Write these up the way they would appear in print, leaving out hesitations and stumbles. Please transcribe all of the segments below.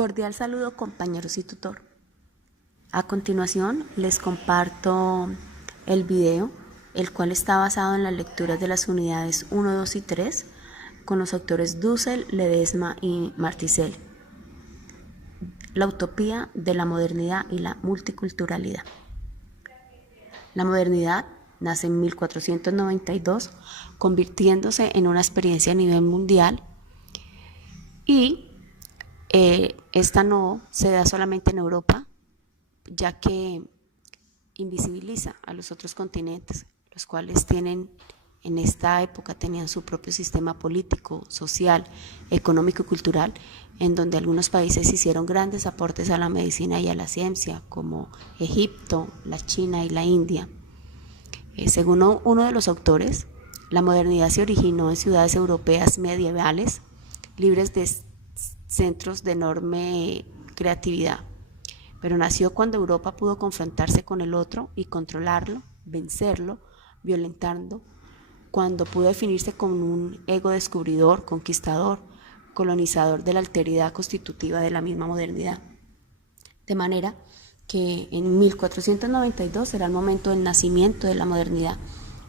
Cordial saludo, compañeros y tutor. A continuación les comparto el video, el cual está basado en las lecturas de las unidades 1, 2 y 3 con los autores Dussel, Ledesma y Marticel. La utopía de la modernidad y la multiculturalidad. La modernidad nace en 1492, convirtiéndose en una experiencia a nivel mundial y esta no se da solamente en Europa, ya que invisibiliza a los otros continentes, los cuales en esta época tenían su propio sistema político, social, económico y cultural, en donde algunos países hicieron grandes aportes a la medicina y a la ciencia, como Egipto, la China y la India. Según uno de los autores, la modernidad se originó en ciudades europeas medievales, libres de centros de enorme creatividad, pero nació cuando Europa pudo confrontarse con el otro y controlarlo, vencerlo, violentando, cuando pudo definirse como un ego descubridor, conquistador, colonizador de la alteridad constitutiva de la misma modernidad. De manera que en 1492 será el momento del nacimiento de la modernidad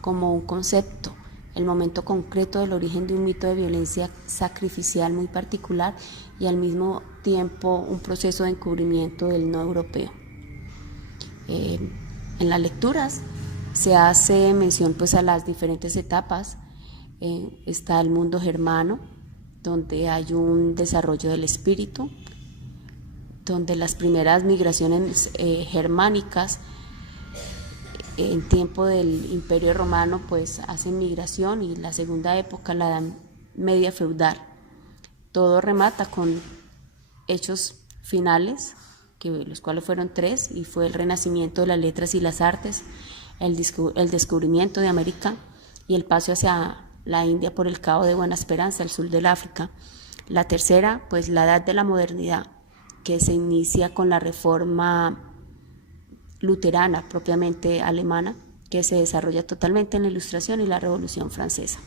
como un concepto, el momento concreto del origen de un mito de violencia sacrificial muy particular y al mismo tiempo un proceso de encubrimiento del no europeo. En las lecturas se hace mención a las diferentes etapas. Está el mundo germano, donde hay un desarrollo del espíritu, donde las primeras migraciones germánicas en tiempo del Imperio Romano hacen migración, y la segunda época, la Edad Media feudal. Todo remata con hechos finales, los cuales fueron 3, y fue el renacimiento de las letras y las artes, el descubrimiento de América y el paso hacia la India por el Cabo de Buena Esperanza, el sur del África. La tercera, la Edad de la Modernidad, que se inicia con la reforma luterana propiamente alemana, que se desarrolla totalmente en la Ilustración y la Revolución Francesa.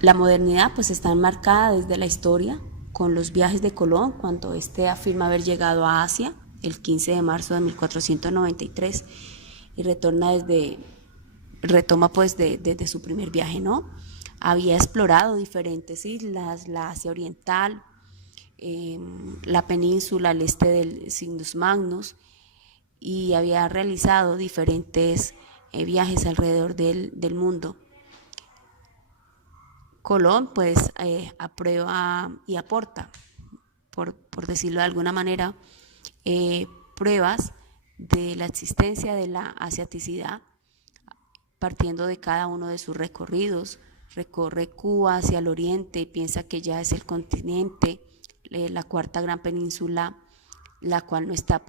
La modernidad está enmarcada desde la historia con los viajes de Colón, cuando afirma haber llegado a Asia el 15 de marzo de 1493 y retoma desde su primer viaje, ¿no? Había explorado diferentes islas, la Asia Oriental, la península al este del Cygnus Magnus, y había realizado diferentes viajes alrededor del mundo. Colón aprueba y aporta, por decirlo de alguna manera, pruebas de la existencia de la asiaticidad, partiendo de cada uno de sus recorridos. Recorre Cuba hacia el oriente y piensa que ya es el continente, la cuarta gran península, la cual no está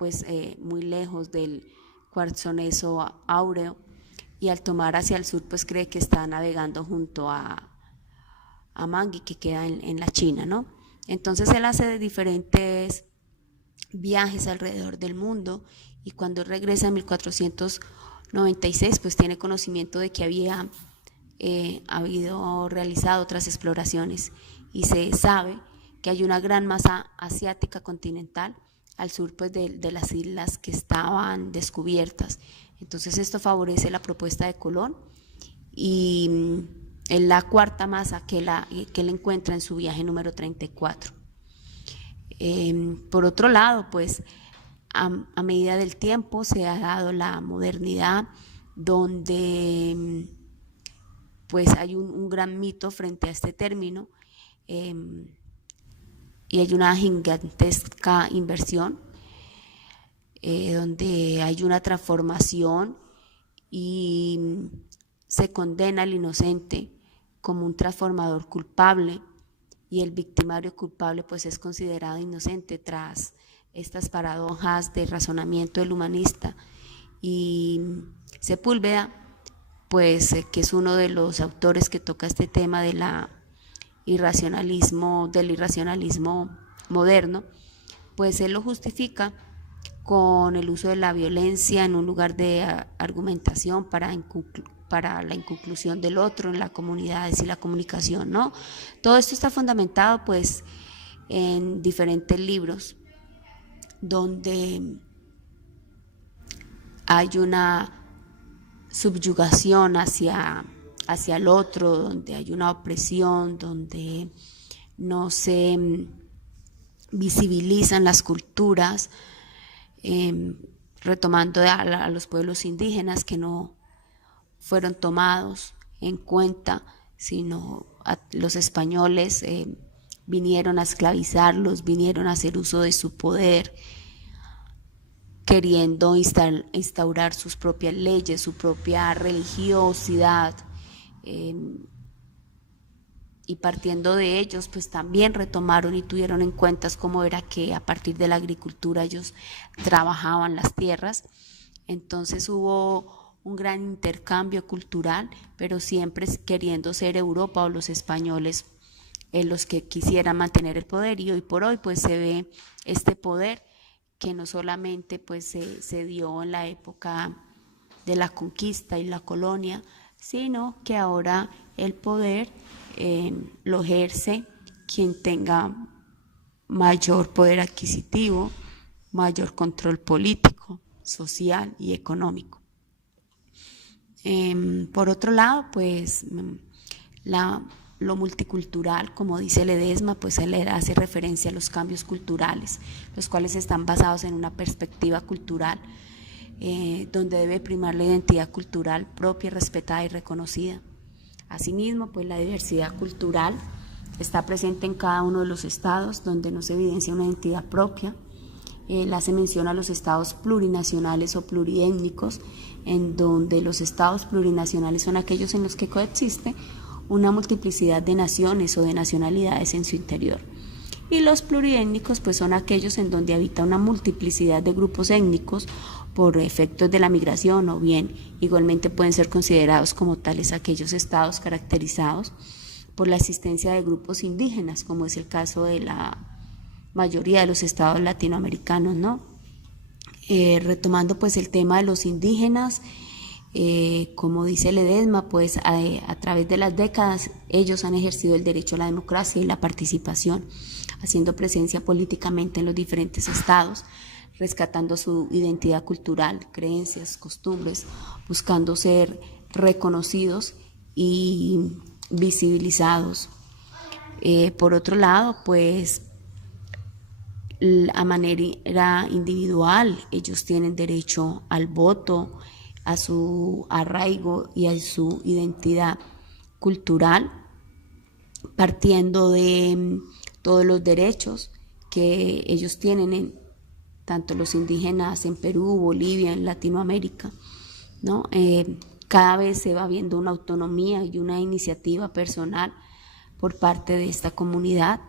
muy lejos del Cuarzoneso áureo, y al tomar hacia el sur cree que está navegando junto a Mangui, que queda en la China, ¿no? Entonces él hace diferentes viajes alrededor del mundo, y cuando regresa en 1496 tiene conocimiento de que había habido realizado otras exploraciones, y se sabe que hay una gran masa asiática continental al sur de las islas que estaban descubiertas. Entonces esto favorece la propuesta de Colón, y es la cuarta masa que él encuentra en su viaje número 34. Por otro lado, a medida del tiempo se ha dado la modernidad, donde hay un gran mito frente a este término, y hay una gigantesca inversión, donde hay una transformación y se condena al inocente como un transformador culpable, y el victimario culpable es considerado inocente tras estas paradojas de razonamiento del humanista. Y Sepúlveda, que es uno de los autores que toca este tema del irracionalismo moderno, él lo justifica con el uso de la violencia en un lugar de argumentación para para la inclusión del otro en las comunidades y la comunicación, ¿no? Todo esto está fundamentado pues en diferentes libros donde hay una subyugación hacia el otro, donde hay una opresión, donde no se visibilizan las culturas, retomando a los pueblos indígenas que no fueron tomados en cuenta, sino los españoles vinieron a esclavizarlos, vinieron a hacer uso de su poder, queriendo instaurar sus propias leyes, su propia religiosidad, y partiendo de ellos, pues también retomaron y tuvieron en cuenta cómo era que a partir de la agricultura ellos trabajaban las tierras. Entonces hubo un gran intercambio cultural, pero siempre queriendo ser Europa o los españoles los que quisieran mantener el poder, y hoy por hoy pues se ve este poder que no solamente pues se dio en la época de la conquista y la colonia, sino que ahora el poder lo ejerce quien tenga mayor poder adquisitivo, mayor control político, social y económico. Por otro lado, pues lo multicultural, como dice Ledesma, pues él hace referencia a los cambios culturales, los cuales están basados en una perspectiva cultural, donde debe primar la identidad cultural propia, respetada y reconocida. Asimismo, pues la diversidad cultural está presente en cada uno de los estados, donde no se evidencia una identidad propia. Él hace mención a los estados plurinacionales o pluriétnicos, en donde los estados plurinacionales son aquellos en los que coexiste una multiplicidad de naciones o de nacionalidades en su interior. Y los pluriétnicos pues son aquellos en donde habita una multiplicidad de grupos étnicos por efectos de la migración, o bien igualmente pueden ser considerados como tales aquellos estados caracterizados por la existencia de grupos indígenas, como es el caso de la mayoría de los estados latinoamericanos, ¿no? Retomando pues el tema de los indígenas, como dice Ledesma, pues a través de las décadas ellos han ejercido el derecho a la democracia y la participación, haciendo presencia políticamente en los diferentes estados, rescatando su identidad cultural, creencias, costumbres, buscando ser reconocidos y visibilizados. Por otro lado, pues a manera individual ellos tienen derecho al voto, a su arraigo y a su identidad cultural, partiendo de todos los derechos que ellos tienen, tanto los indígenas en Perú, Bolivia, en Latinoamérica, ¿no? Cada vez se va viendo una autonomía y una iniciativa personal por parte de esta comunidad.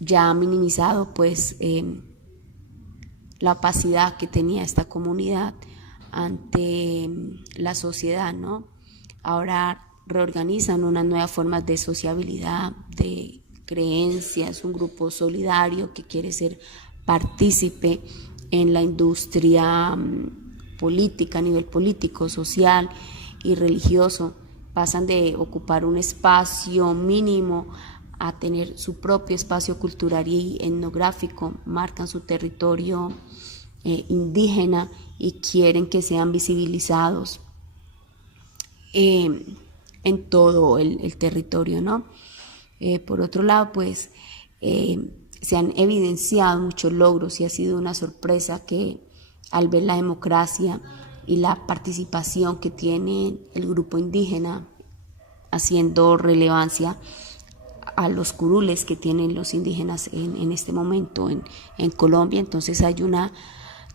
Ya ha minimizado pues la opacidad que tenía esta comunidad ante la sociedad, ¿no? Ahora reorganizan unas nuevas formas de sociabilidad, de creencias, un grupo solidario que quiere ser partícipe en la industria política, a nivel político, social y religioso. Pasan de ocupar un espacio mínimo a tener su propio espacio cultural y etnográfico, marcan su territorio indígena y quieren que sean visibilizados en todo el territorio, ¿no? Por otro lado, pues se han evidenciado muchos logros y ha sido una sorpresa que al ver la democracia y la participación que tiene el grupo indígena, haciendo relevancia a los curules que tienen los indígenas en este momento en Colombia. Entonces hay una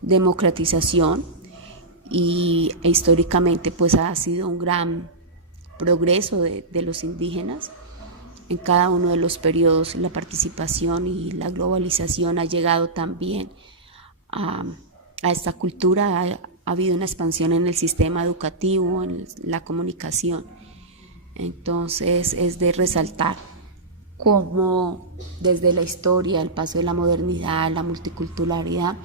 democratización y históricamente pues ha sido un gran progreso de los indígenas en cada uno de los periodos. La participación y la globalización ha llegado también a esta cultura. Ha habido una expansión en el sistema educativo, en la comunicación. Entonces es de resaltar cómo desde la historia, el paso de la modernidad, la multiculturalidad,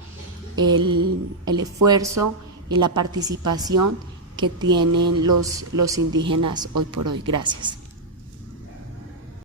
el esfuerzo y la participación que tienen los indígenas hoy por hoy. Gracias.